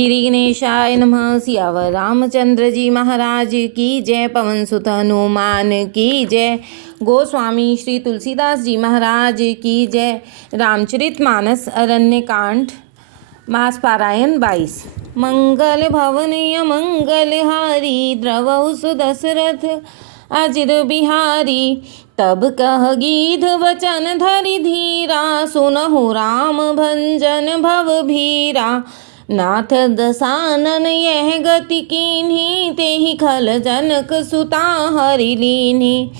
श्री गणेशाय नमः। सियावर रामचंद्र जी महाराज की जय। पवन सुत हनुमान की जय। गोस्वामी श्री तुलसीदास जी महाराज की जय। रामचरित मानस अरण्य कांड मास पारायण 22। मंगल भवन मंगल हारी द्रवहु सुदशरथ अजिर बिहारी। तब कह गीध वचन धरि धीरा सुनहु राम भंजन भव भीरा। नाथ दसानन यह गति कीन्ही तेहि खल जनक सुता हरि लीन्ही।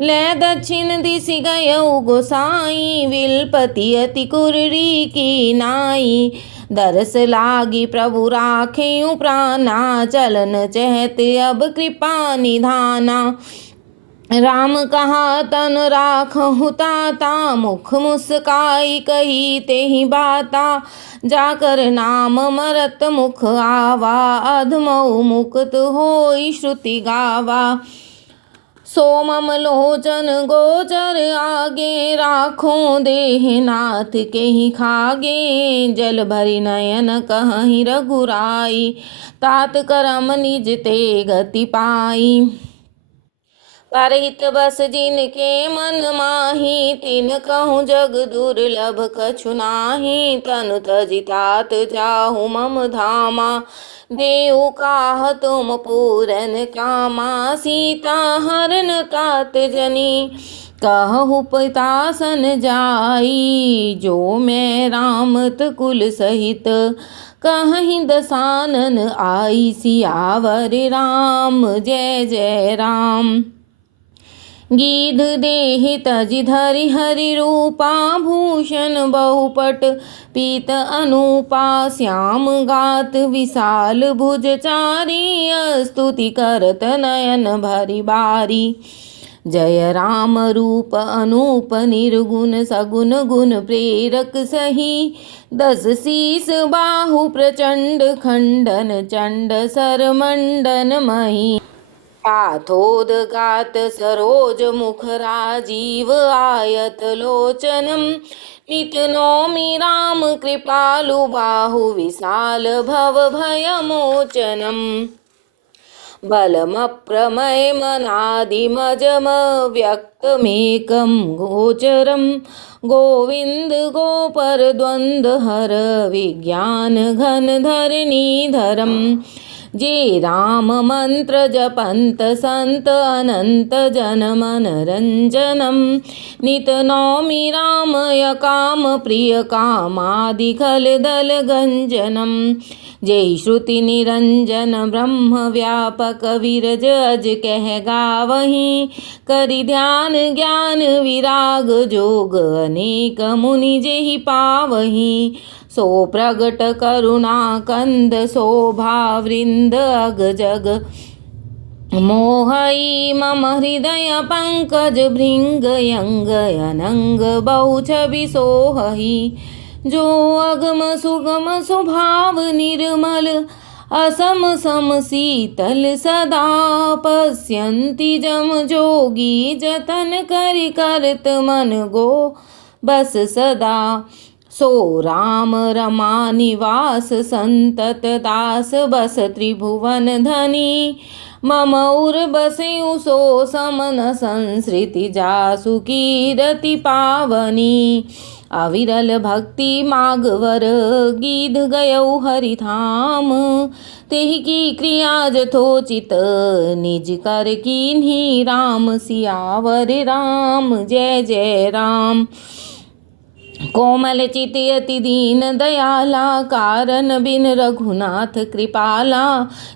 ले दक्षिण दिश गयौ गोसाई विलपति अति कुररी की नाई। दरस लागी प्रभु राखेउ प्राणा चलन चहत अब कृपा निधाना। राम कहा तन राखहु ताता मुख मुस्काई कही तेहि बाता। जाकर नाम मरत मुख आवा अधमौ मुक्त होई श्रुति गावा। सोमम लोचन गोचर आगे राखों देह नाथ के ही खागे। जल भरी नयन कहि रघुराई तात करम निज ते गति पाई। परहित बस जिनके मन माही तिन कहूँ जग दुर्लभ कछु नाही। तनु तजि तात जाहु मम धामा देउ काह तुम पूरन कामा। सीता हरन तात जनी कहु पितासन जाई। जो मैं रामत कुल सहित कहीं दसानन आई। सियावर राम जय जय राम। गीध देहि तजि धरि हरि रूपा भूषण बहुपट पीत अनूपा। श्याम गात विशाल भुज चारी स्तुति करत नयन भरि बारी। जय राम रूप अनूप निर्गुण सगुन गुण प्रेरक सही। 10 शीस बाहु प्रचंड खंडन चंड सर मंडन मही। पाथोदगात सरोज मुख राजीव आयत लोचनम। नित नौमि राम कृपालु बाहु विशाल भव भय मोचनम। बलमप्रमय मनादिमजम व्यक्तमेकं गोचरम। गोविंद गोपर द्वंद्व हर विज्ञान घन धरणीधरम। जे राम मंत्र जपंत संत अनंत जन मनरंजनम। नित नौमि रामय काम प्रिय कामादि खल दल गंजनम। जय श्रुति निरंजन ब्रह्म व्यापक विरज अज कह गावहीं। करि ध्यान ज्ञान विराग जोग अनेक मुनि जेहि पावहीं। सो प्रगट करुणा कंद शोभा वृंद अग जग मोहई। मम हृदय पंकज भृंग यंग अनंग बहु छवि सोहहि। जो अगम सुगम स्वभाव निर्मल असम सम शीतल सदा। पश्यन्ति जम जोगी जतन करि करत मन गो बस सदा। सो राम रमा निवास संतत दास बस त्रिभुवन धनी। मम उर बसयु सो समन संसृति जासु कीरति पावनी। अविरल भक्ति मागवर गीध गयौ हरि धाम। तेहि की क्रिया जथोचित निज कर कीन्ही राम। सियावर राम जय जय राम। कोमल चित अति दीन दयाला कारण बिन रघुनाथ कृपाला।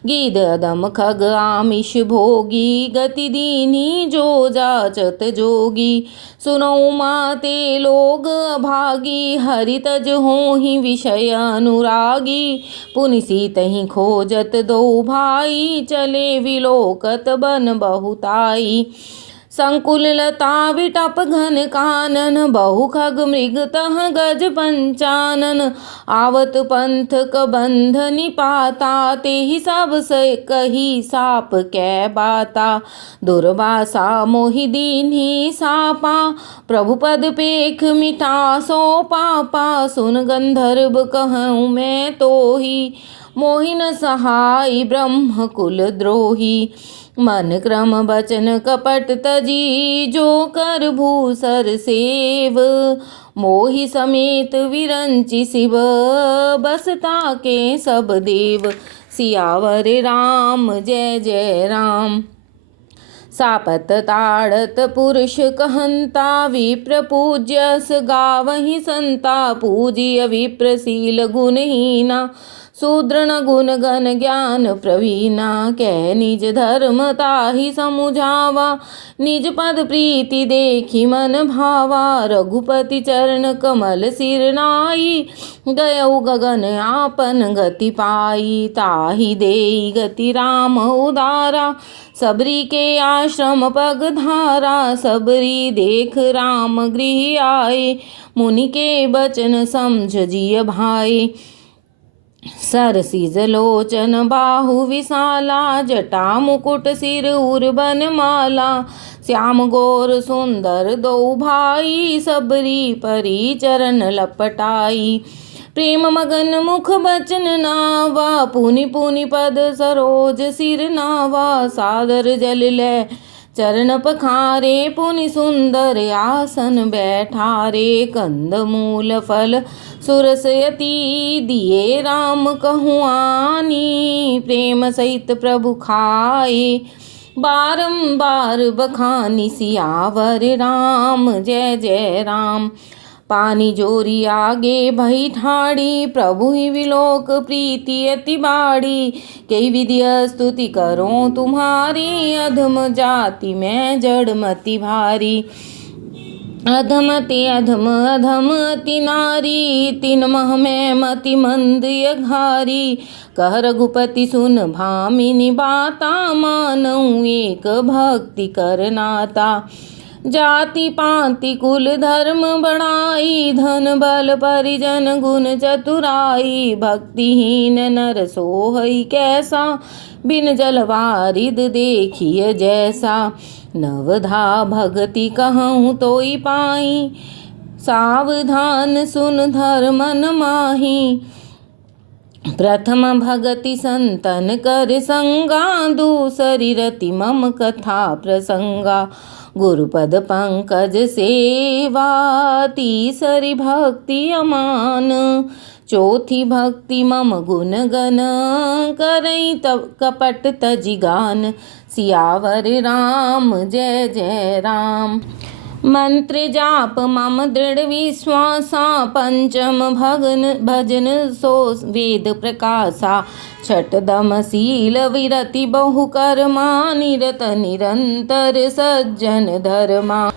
गीध अदम खग आमिष भोगी गति दीनी जो जाचत जोगी। सुनौ माते लोग अभागी हरि तज होहि विषय अनुरागी। पुनि सीतहि खोजत दो भाई चले विलोकत बन बहुताई। संकुल लता विटप घन कानन बहु खग मृग तह गज पंचानन। आवत पंथ क बंध निपाता तेहि सब से कही साप कै बाता। दुर्वासा मोहि दीन्ही सापा प्रभु पद पेख मिटा सो पापा। सुन गंधर्व कहूँ मैं तोहि मोहि न सहाय ब्रह्म कुल द्रोही। मन क्रम बचन कपट तजी, जो कर भूसर सेव। मोहि समेत विरंचि शिव, बसता के सब देव। सियावर राम जय जय राम। सापत ताड़त पुरुष कहंता, विप्र पूज्यस गावहि संता। पूज्य विप्रशील गुणहीना, शूद्र न गुण गण ज्ञान प्रवीणा। कह निज धर्म ताहि समुझावा, निज पद प्रीति देखि मन भावा। रघुपति चरण कमल सिर नाई, गयउ गगन आपन गति पाई। ताहि देई गति राम उदारा, सबरी के आश्रम पग धारा। सबरी देख राम गृह आए, मुनि के बचन समझ जिय भाई। सरसिज लोचन बाहु विशाला, जटा मुकुट सिर उर बन माला। श्याम गोर सुंदर दो भाई, सबरी परी चरण लपटाई। प्रेम मगन मुख बचन नावा, पुनि पुनि पद सरोज सिर नावा। सादर जल ले चरण पखारे, पुनि सुंदर आसन बैठारे। कंद मूल फल सुरसयति, दिए राम कहूँ आनी। प्रेम सहित प्रभु खाए, बारंबार बखानी। सियावर राम जय जय राम। पानी जोरी आगे भई ठाड़ी, प्रभु ही विलोक प्रीति अति बाड़ी। कई विधि स्तुति करो तुम्हारी, अधम जाति में जड़ मति भारी। अधमति अधम अधम अति नारी, तिन मह में मति मंद यघारी। कह रघुपति सुन भामिनी बाता, मानऊ एक भक्ति कर नाता। जाति पाति कुल धर्म बढ़ाई, धन बल परिजन गुण चतुराई। भक्तिहीन नर सोहई कैसा, बिन जल वारिद देखिय जैसा। नवधा भगति कहूँ तोई पाई, सावधान सुन धर्मन माही। प्रथम भगति संतन कर संगा, दूसरी रति मम कथा प्रसंगा। गुरुपद पंकज सेवा, तीसरी भक्ति अमान। चौथी भक्ति मम गुण गण, करई तब कपट तजि गान। सियावर राम जय जय राम। मंत्र जाप मम दृढ़ विश्वासा, पंचम भजन सो वेद प्रकाशा। छठ दम शील विरति बहु कर्मा, निरत निरंतर सज्जन धर्मा।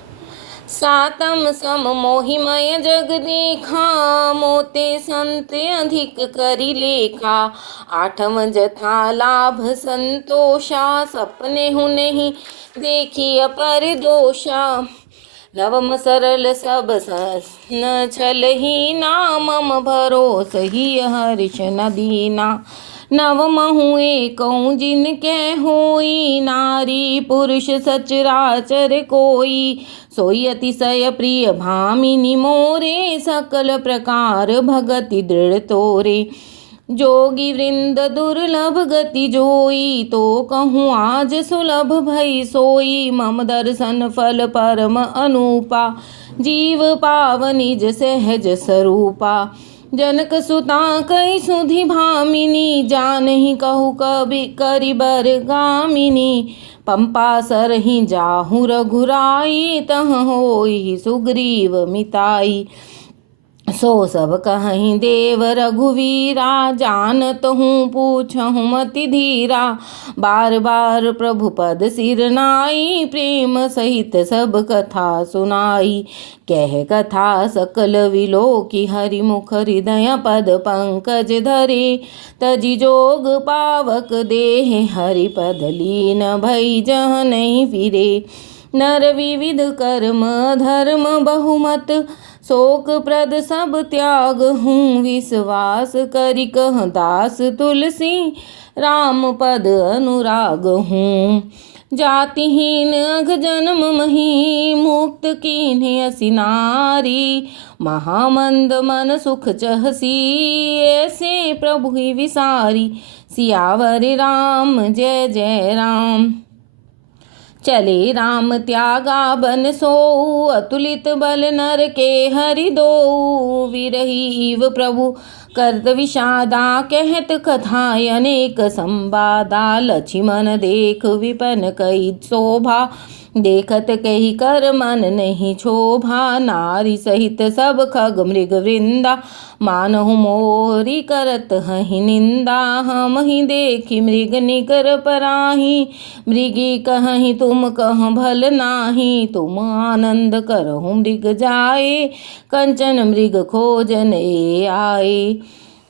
सातम सम मोहिमय जग देखा, मोते संत अधिक करि लेखा। आठम जथा लाभ संतोषा, सपने हूँ नहीं देखी अपर दोषा। नवम सरल सब न छल ही ना, मम भरोस ही हर्ष न दीना। नवम हुए कौं जिनके होई, नारी पुरुष सचराचर कोई। सोई अतिशय प्रिय भामिनी मोरे, सकल प्रकार भगति दृढ़ तोरे। जोगी वृंद दुर्लभ गति जोई, तो कहूँ आज सुलभ भई सोई। मम दर्शन फल परम अनुपा, जीव पाव निज सहज स्वरूपा। जनक सुता कई सुधि भामिनी, जानहि कहु कबि करि बर गामिनी। पंपा सरहि जाहु रघुराई, तह होई सुग्रीव मिताई। सो सब कहीं देव रघुवीरा, जानत हूँ पूछहु मति धीरा। बार बार प्रभु पद सिर नाई, प्रेम सहित सब कथा सुनाई। कह कथा सकल विलोकी, हरि मुख हृदय पद पंकज धरे। तजि जोग पावक देह, हरि पद लीन भई जह नहीं फिरे। नर विविध कर्म धर्म बहुमत, शोक प्रद सब त्याग हूँ विश्वास। करि कह दास तुलसी, राम पद अनुराग हूँ। जातिहीन अघ जन्म मही, मुक्त कीन्हे असि नारी। महामंद मन सुख चहसी, ऐसे प्रभु ही विसारी। सियावर राम जय जय राम। चले राम त्यागा बन सो, अतुलित बल नर के हरि दो। विरहीव प्रभु करत विषादा, कहत कथाय अनेक संवादा। लक्ष्मण देख विपन कई शोभा, देखत कही कर मन नहीं क्षोभा। नारी सहित सब खग मृग वृंदा, मानहु मोरी करत हहि निंदा। हम ही देखी मृग निकर पराही, मृगी कहहि तुम कह भल नाही। तुम आनंद करहु मृग जाए, कंचन मृग खोजने आए।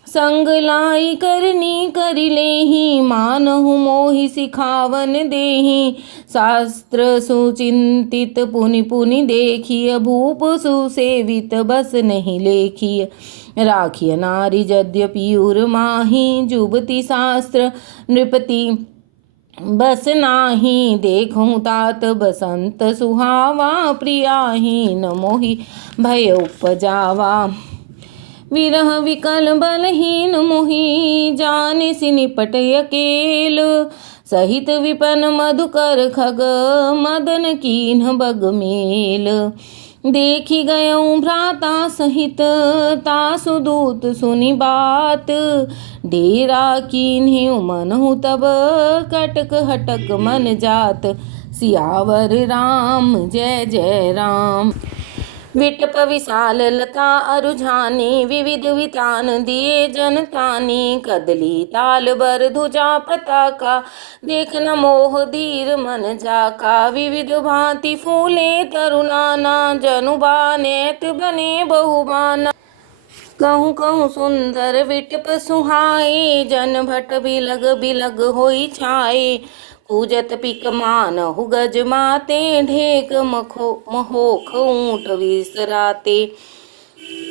संग लाई करनी करि लेहि, मानहु मोहि सिखावन देहि। शास्त्र सुचिंतित पुनि पुनि देखिय, भूप सुसेवित बस नहीं लेखिय। राखिय नारी यद्यपि उर माही, जुबती शास्त्र नृपति बस नाही। देखूं तात बसंत सुहावा, प्रियाहीन मोहि भय उपजावा। विरह विकल बलहीन मोहि, जाने सि निपट अकेल। सहित विपन मधुकर खग, मदन कीन्ह बग मेल। देखी गयऊँ भ्राता सहित, तासु दूत सुनि बात। डेरा कीन्हे मनहु तब, कटक हटक मन जात। सियावर राम जय जय राम। विटप विशाल लता अरुझानी, विविध वितान दिए जनतानी। कदली ताल बर ध्वजा पताका, देखन मोह धीर मन जाका। विविध भांति फूले तरुनाना, जनुबा नेत बने बहुबाना। कहूँ कहूँ सुंदर विटप सुहाए, जन भट बिलग बिलग होई छाए। पूजत पिक मानहु गज माते, ढेक महोख ऊँट विसराते।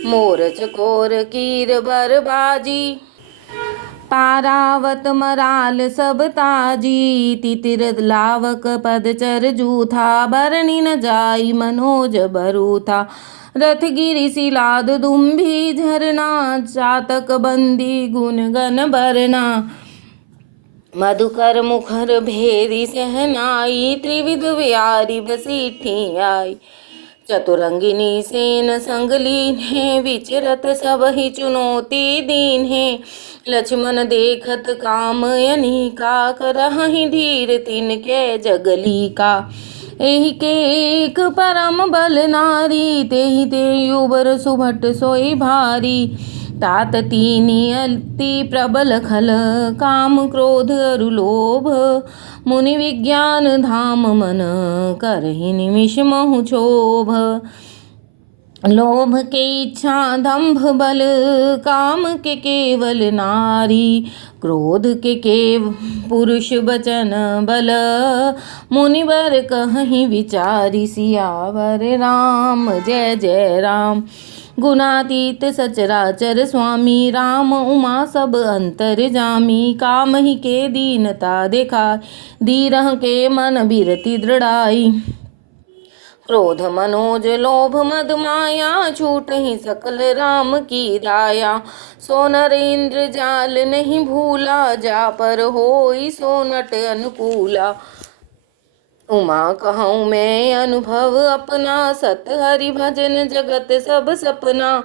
मोर चकोर कीर बरबाजी, पारावत मराल सब ताजी। तितिर लावक पदचर जूथा, बरनी न जाई मनोज बरूथा। रथ गिरि सिलाद दुम्भी झरना, चातक बंदी गुण गन बरना। मधुकर मुखर भेरी सहनाई, त्रिविध व्यारी बसीठी आई। चतुरंगिनी सेन संग लीन्हे, विचरत सब ही चुनौती दीन्हे। लक्ष्मण देखत काम अनीका, करहि धीर तिनके जगली का। एहि के एक परम बल नारी, तेहि ते उबर सुभट सोई भारी। तात तीनी अति प्रबल खल, काम क्रोध अरु लोभ। मुनि विज्ञान धाम मन, करहि निमिष महु क्षोभ। लोभ के इच्छा दंभ बल, काम के केवल नारी। क्रोध के पुरुष बचन बल, मुनिवर कहि विचारी। सियावर राम जय जय राम। गुणातीत सचराचर स्वामी, राम उमा सब अंतर जामी। काम ही के दीनता देखा, धीरह के मन बिरति दृढ़ाई। क्रोध मनोज लोभ मद माया, छूट ही सकल राम की दाया। सो नर इंद्र जाल नहीं भूला, जा पर होई सो नट अनुकूला। उमा कहूँ मैं अनुभव अपना, सत हरि भजन जगत सब सपना।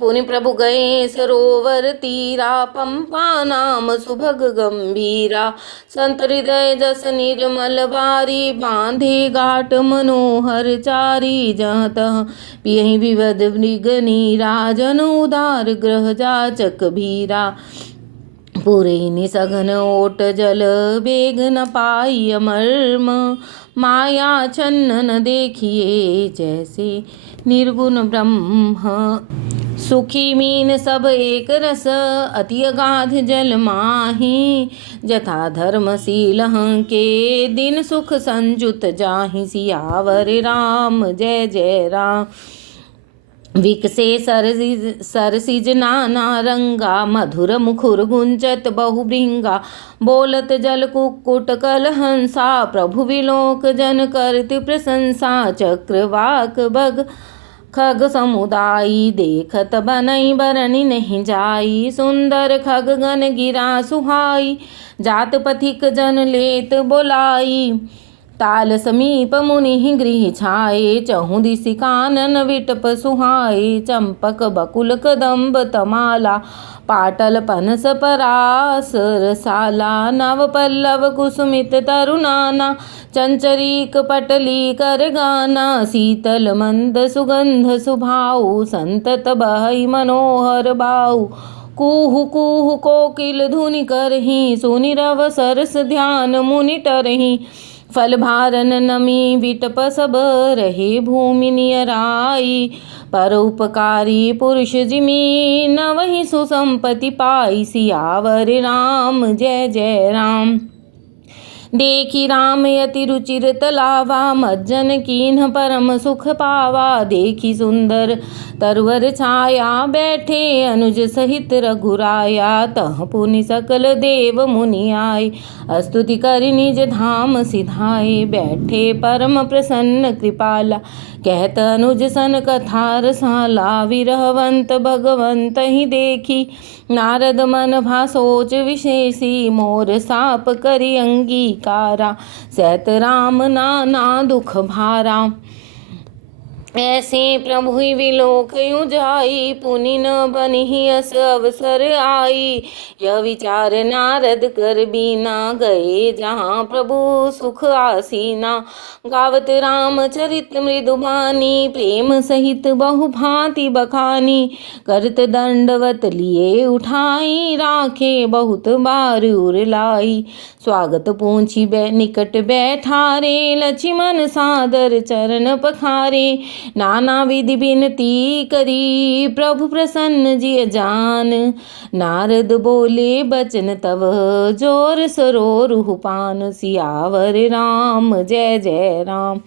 पुनि प्रभु गए सरोवर तीरा, पंपा नाम सुभग गंभीरा। संत हृदय जस निर्मल बारी, बांधे घाट मनोहर चारी। जहाँ तहाँ पियहि विविध मृग नीरा, जन उदार ग्रह जाचक भीरा। पूरे निसघन ओट जल, बेग न पाई अमर्म। माया छन्न न देखिए, जैसे निर्गुण ब्रह्म। सुखी मीन सब एक रस, अति अगाध जल माही। जथा धर्मशील के दिन, सुख संजुत जाहि। सियावर राम जय जय राम। विकसे सरसिज नाना रंगा, मधुर मुखुर गुंजत बहुभृंगा, बोलत जल कुक्कुट कलहंसा, प्रभु विलोक जन करति प्रशंसा, चक्रवाक बग खग समुदायी, देखत बनई बरनी नहीं जाई, सुंदर खग गन गिरा सुहाई, जात पथिक जन लेत बोलाई, ताल समीप मुनि गृह छाए, चहु दिसि कानन विटप सुहाए, चंपक बकुल कदम्ब तमाला, पाटल पनस परास रसाला, नव पल्लव कुसुमित तरुनाना, चंचरीक पटली कर गाना, शीतल मंद सुगंध सुभाऊ, संतत बहई मनोहर बाऊ, कुहु कुहु कोकिल धुनि करही, सुनि रव सरस ध्यान मुनि टरही, फल भारन नमी विटप सब रहे भूमि नियराई, परोपकारी पुरुष जिमी न वही सुसंपत्ति पाई, सियावर राम जय जय राम। देखी राम यति रुचिर तलावा, मज्जन कीन्ह परम सुख पावा, देखी सुंदर तरवर छाया, बैठे अनुज सहित रघुराया, तह पुनि सकल देव मुनि आए, स्तुति करि निज धाम सिधाए, बैठे परम प्रसन्न कृपाला, कहत अनुज सन कथा रसाला, विरहवंत भगवंत ही देखी, नारद मन भा सोच विशेषी, मोर साप करि अंगीकारा, सैत राम नाना दुख भारा, ऐसे प्रभु विलोक जाई, पुनि न बनिहि अस अवसर आई, यह विचार नारद कर बीना, गए जहाँ प्रभु सुख आसीना, गावत राम चरित मृदुबानी, प्रेम सहित बहु भांति बखानी, करत दंडवत लिए उठाई, राखे बहुत बार उर लाई, स्वागत पूछी निकट बैठारे, लक्ष्मण सादर चरण पखारे, नाना विधि बिनती करी, प्रभु प्रसन्न जिय जान, नारद बोले बचन तव, जोर सरोरुह पान, सियावर राम जय जय राम।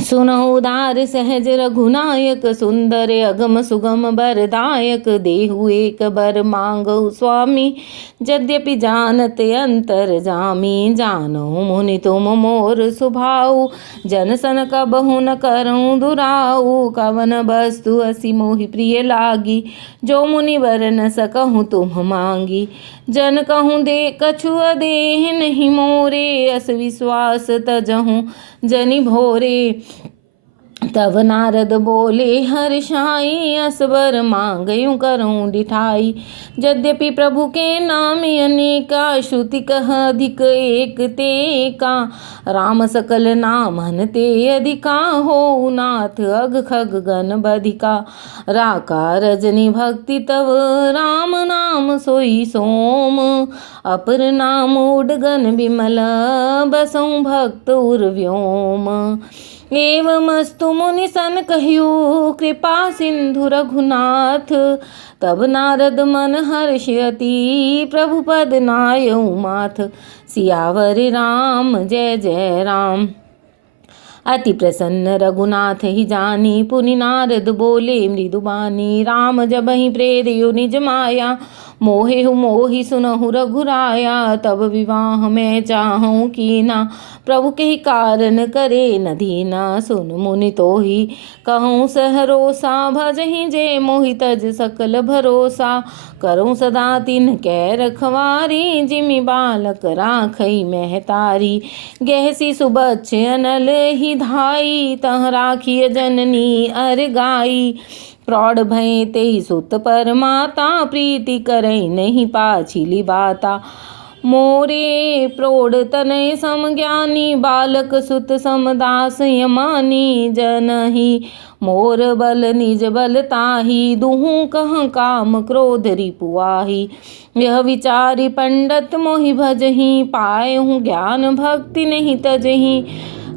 सुनहु उदार सहज रघुनायक, सुंदर अगम सुगम बरदायक, देहु एक बर मांगहु स्वामी, यद्यपि जानत अंतर जामी, जानहु मुनि तुम मोर सुभाऊ, जन सन कबहु न करऊँ दुराऊ, कवन वस्तु असी मोहि प्रिय लागी, जो मुनि वर न सकहु तुम मांगी, जन कहूँ दे कछु देह नहीं मोरे, अस विश्वास तजहु जनि भोरे, तब नारद बोले हर्षाई, असबर मांगयूं करूं डिठाई, यद्यपि प्रभु के नाम अनेका, श्रुति कह अधिक एक ते का, राम सकल नामन ते अधिका, हो नाथ अग खग गण बधिका, राका रजनी भक्ति तव, राम नाम सोई सोम, अपर नाम उडगन विमल, बसऊं भक्त उर्व्योम, एवमस्तु मुनि सन कह्यु, कृपा सिंधु रघुनाथ, तब नारद मन हर्षयति, प्रभु पद नायउ माथ, सियावर राम जय जय राम। अति प्रसन्न रघुनाथ ही जानी, पुनि नारद बोले मृदुबानी, राम जबहि प्रेरयु निज माया, मोहेहु मोहि सुनहु रघुराया, तब विवाह मैं चाहूँ कीना, प्रभु के कारण करे न दीना, सुन मुनि तो ही कहूँ सहरोसा, भजहि जे मोहि तज सकल भरोसा, करूँ सदा तिन कै रखवारी, जिमि बालक राखई महतारी, गहसी सुबच्छ अनल ही धाई, तह राखिय जननी अर गाई, प्रौढ़ भय ते सुत पर माता, प्रीति करई नहीं पाछिली बाता, मोरे प्रौढ़ तनय समज्ञानी, बालक सुत समदास यमानी, जनहि मोर बल निज बल ताही, दुहु कह काम क्रोध रिपुआही, यह विचारी पंडित मोहि भजहि, पाए हूँ ज्ञान भक्ति नहीं तजहि,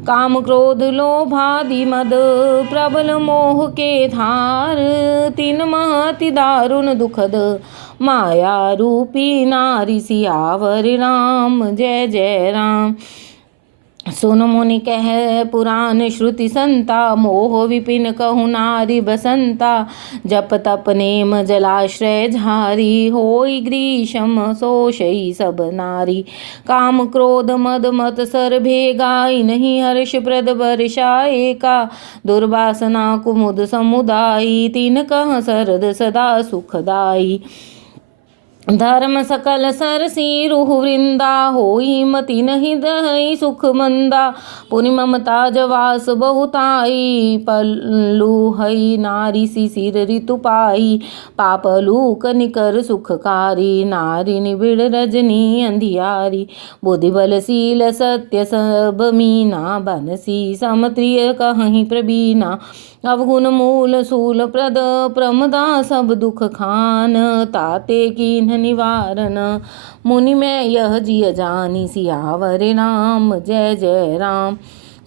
काम क्रोध लोभादि मद, प्रबल मोह के धार, तीन महति दारुण दुखद, माया रूपी नारी, सियावर राम जय जय राम। सुन मुनि कह पुराण श्रुति संता, मोह विपिन कहु नारी बसंता। जप तप नेम जलाश्रय झारी, होई ग्रीष्म शोषई सब नारी। काम क्रोध मद मत सर भेगाई, नहीं हर्ष प्रद वर्षाए का। दुर्वासना कुमुद समुदायी, तीन कह सरद सदा सुखदाई। धर्म सकल सरसी रूह वृंदा, होई मति नहीं दही सुख मंदा। पुनि ममता जवास बहुताई, पल्लू हई नारी शिशिर ऋतु पाई। पापलूक निकर सुखकारी, नारी निबिड़ रजनी अंधियारी। बुद्धि बलशील सत्य सब मीना, बनसी समत्रिय कहीं प्रबीना। अवगुण मूल सूल प्रद प्रमदा, सब दुख खान ताते कीन्ह निवारण। मुनि मैं यह जिय जानी, सियावर राम जय जय राम।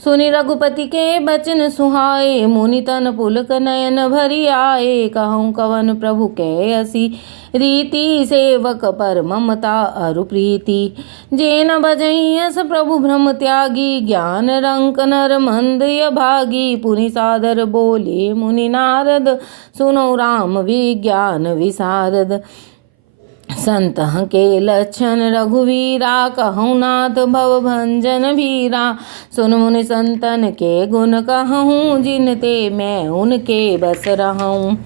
सुनि रघुपति के बचन सुहाए, मुनि तन पुलक नयन भरि आए। कहूँ कवन प्रभु कै असी रीति, सेवक पर ममता अरु प्रीति। जे न बजई अस प्रभु भ्रम त्यागी, ज्ञान रंक नर मंद भागी। पुनि सादर बोले मुनि नारद, सुनो राम विज्ञान विशारद। संत के लक्षण रघुवीरा, कहूँ नाथ भव भंजन भीरा। सुन मुनि संतन के गुण कहूँ, जिनते मैं उनके बस रहूँ।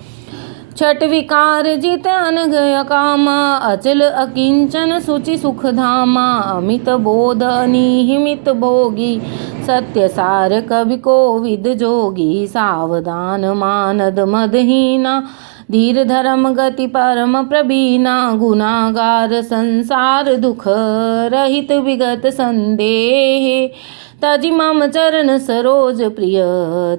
छठ विकार जित अनघय कामा, अचल अकिंचन सुचि सुख धामा। अमित बोध अनिहिमित भोगी, सत्य सार कवि कोविद जोगी। सावधान मानद मदहीना, धीर धर्म गति परम प्रवीणा। गुनागार संसार दुख रहित विगत संदेह। तजि मम चरण सरोज प्रिय,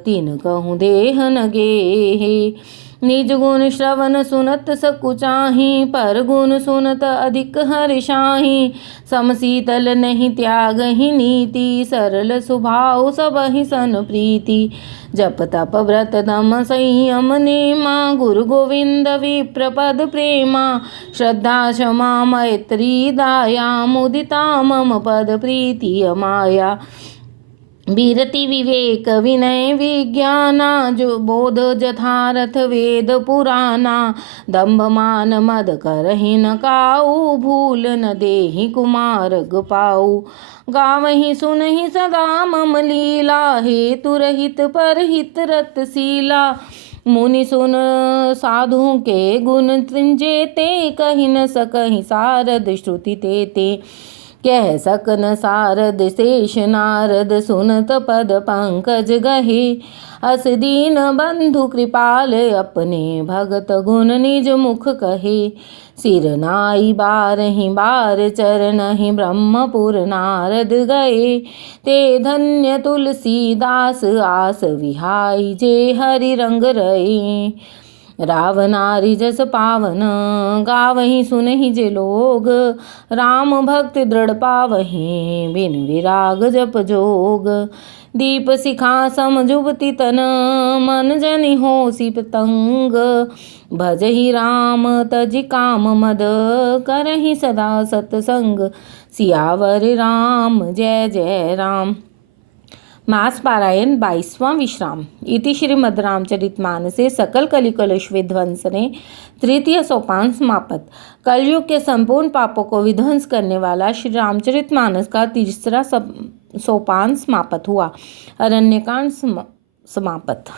तीन कहूँ देह न गेहे। निज गुण श्रवण सुनत सकुचाही, पर गुण सुनत अधिक हर्षाही। समशीतल नहीं त्याग ही नीति, सरल स्वभाव सब ही सन प्रीति। जप तप व्रत दम संयम नेमा, गुरु गोविंद विप्र पद प्रेमा। श्रद्धा क्षमा मैत्री दाया, मुदिता मम पद प्रीति अमाया। बीरति विवेक विनय विज्ञाना, जो बोध जथारथ वेद पुराना। दंभ मान मद करहि न काऊ, भूल न देहि कुमार पाऊ। गावहि सुनहि सदा मम लीला, हेतु रहित परहित रतशीला। मुनि सुन साधु के गुण जेते, कहि न सकहि सारद श्रुति तेते। कह सकन सारद शेष नारद, सुनत पद पंकज गहे। अस दीन बंधु कृपाल, अपने भगत गुण निज मुख कहे। सिर नाई बारहि बार चरणहि, ब्रह्मपुर नारद गए। ते धन्य तुलसीदास, आस विहाई जे हरि रंग रहे। रावनारी जस पावन, गावहि सुनहि जे लोग। राम भक्त दृढ़ पावहि, बिन विराग जप जोग। दीप शिखा सम जुबति तन, मन जनि होसि पतंग। भजहि राम तजि काम मद, करहि सदा सतसंग। सियावर राम जय जय राम। मास पारायण 22वां विश्राम। इति श्रीमद् रामचरितमानसे सकल कलिकलुष विध्वंसने तृतीय सोपान समाप्त। कलयुग के संपूर्ण पापों को विध्वंस करने वाला श्री रामचरितमानस का तीसरा सोपान समाप्त हुआ। अरण्यकांड समाप्त।